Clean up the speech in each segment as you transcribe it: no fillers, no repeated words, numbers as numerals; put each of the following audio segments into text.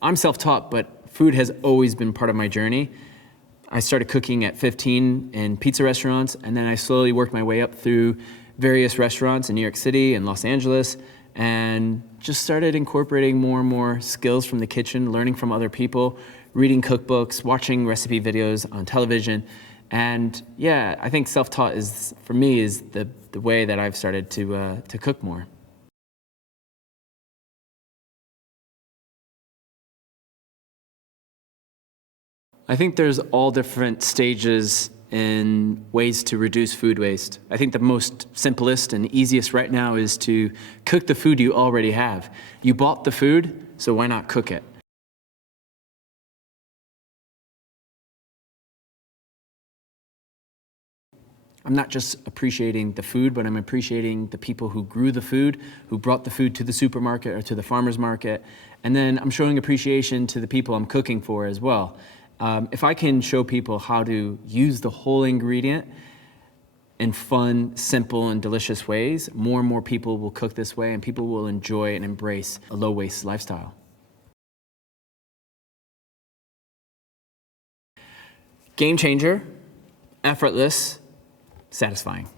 I'm self-taught, but food has always been part of my journey. I started cooking at 15 in pizza restaurants, and then I slowly worked my way up through various restaurants in New York City and Los Angeles, and just started incorporating more and more skills from the kitchen, learning from other people, reading cookbooks, watching recipe videos on television. And yeah, I think self-taught is, for me, is the way that I've started to cook more. I think there's all different stages in ways to reduce food waste. I think the most simplest and easiest right now is to cook the food you already have. You bought the food, so why not cook it? I'm not just appreciating the food, but I'm appreciating the people who grew the food, who brought the food to the supermarket or to the farmer's market. And then I'm showing appreciation to the people I'm cooking for as well. If I can show people how to use the whole ingredient in fun, simple, and delicious ways, more and more people will cook this way, and people will enjoy and embrace a low-waste lifestyle. Game changer, effortless, satisfying.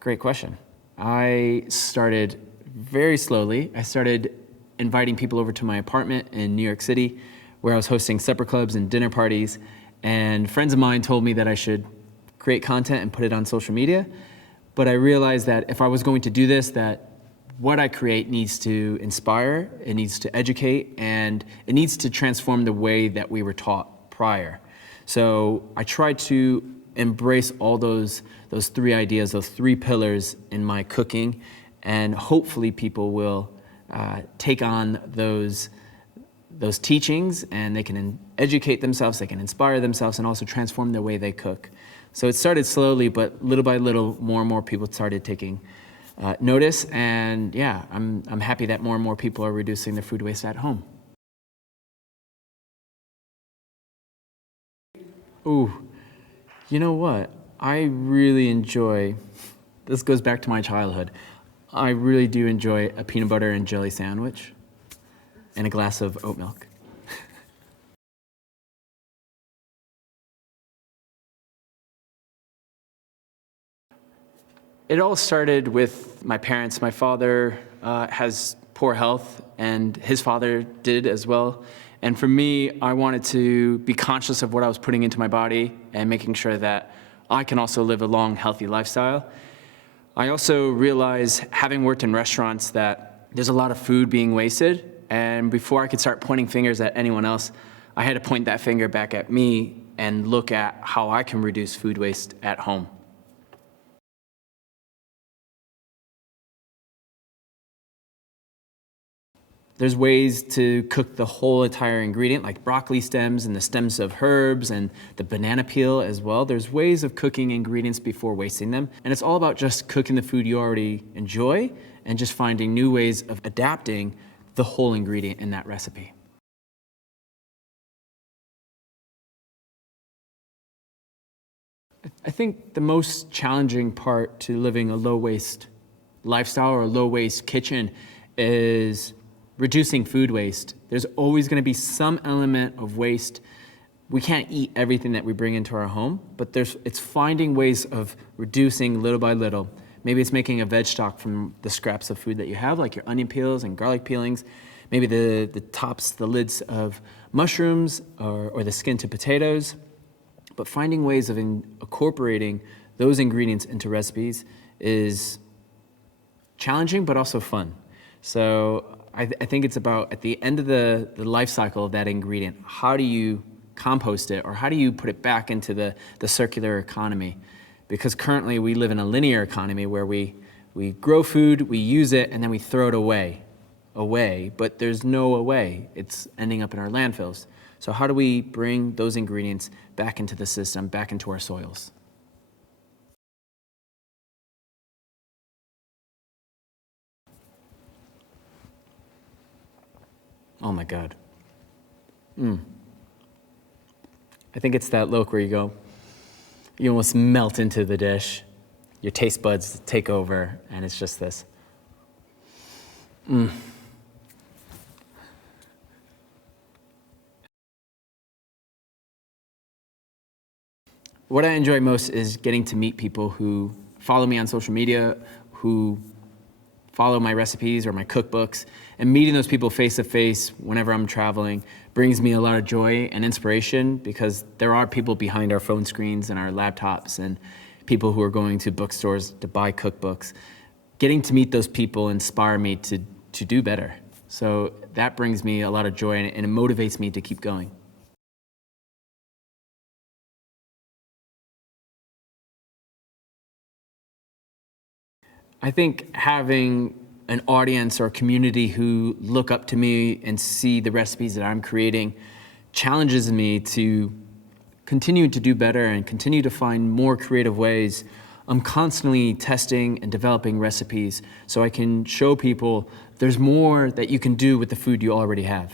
Great question. I started very slowly. I started inviting people over to my apartment in New York City, where I was hosting supper clubs and dinner parties, and friends of mine told me that I should create content and put it on social media. But I realized that if I was going to do this, that what I create needs to inspire, it needs to educate, and it needs to transform the way that we were taught prior. So I tried to embrace all those three ideas, those three pillars in my cooking, and hopefully people will take on those teachings, and they can educate themselves, they can inspire themselves, and also transform the way they cook. So it started slowly, but little by little, more and more people started taking notice, and yeah, I'm happy that more and more people are reducing their food waste at home. Ooh, you know what? I really enjoy, this goes back to my childhood, I really do enjoy a peanut butter and jelly sandwich and a glass of oat milk. It all started with my parents. My father has poor health, and his father did as well. And for me, I wanted to be conscious of what I was putting into my body and making sure that I can also live a long, healthy lifestyle. I also realized, having worked in restaurants, that there's a lot of food being wasted. And before I could start pointing fingers at anyone else, I had to point that finger back at me and look at how I can reduce food waste at home. There's ways to cook the whole entire ingredient, like broccoli stems and the stems of herbs and the banana peel as well. There's ways of cooking ingredients before wasting them. And it's all about just cooking the food you already enjoy and just finding new ways of adapting the whole ingredient in that recipe. I think the most challenging part to living a low-waste lifestyle or a low-waste kitchen is reducing food waste. There's always going to be some element of waste. We can't eat everything that we bring into our home, but it's finding ways of reducing little by little. Maybe it's making a veg stock from the scraps of food that you have, like your onion peels and garlic peelings. Maybe the tops, the lids of mushrooms or the skin to potatoes. But finding ways of incorporating those ingredients into recipes is challenging, but also fun. So I think it's about, at the end of the life cycle of that ingredient, how do you compost it, or how do you put it back into the circular economy? Because currently we live in a linear economy where we grow food, we use it, and then we throw it away, but there's no away. It's ending up in our landfills. So how do we bring those ingredients back into the system, back into our soils? Oh my God. I think it's that look where you almost melt into the dish. your taste buds take over, and it's just this. What I enjoy most is getting to meet people who follow me on social media, who follow my recipes or my cookbooks, and meeting those people face to face whenever I'm traveling brings me a lot of joy and inspiration, because there are people behind our phone screens and our laptops and people who are going to bookstores to buy cookbooks. Getting to meet those people inspire me to do better. So that brings me a lot of joy, and it motivates me to keep going. I think having an audience or a community who look up to me and see the recipes that I'm creating challenges me to continue to do better and continue to find more creative ways. I'm constantly testing and developing recipes so I can show people there's more that you can do with the food you already have.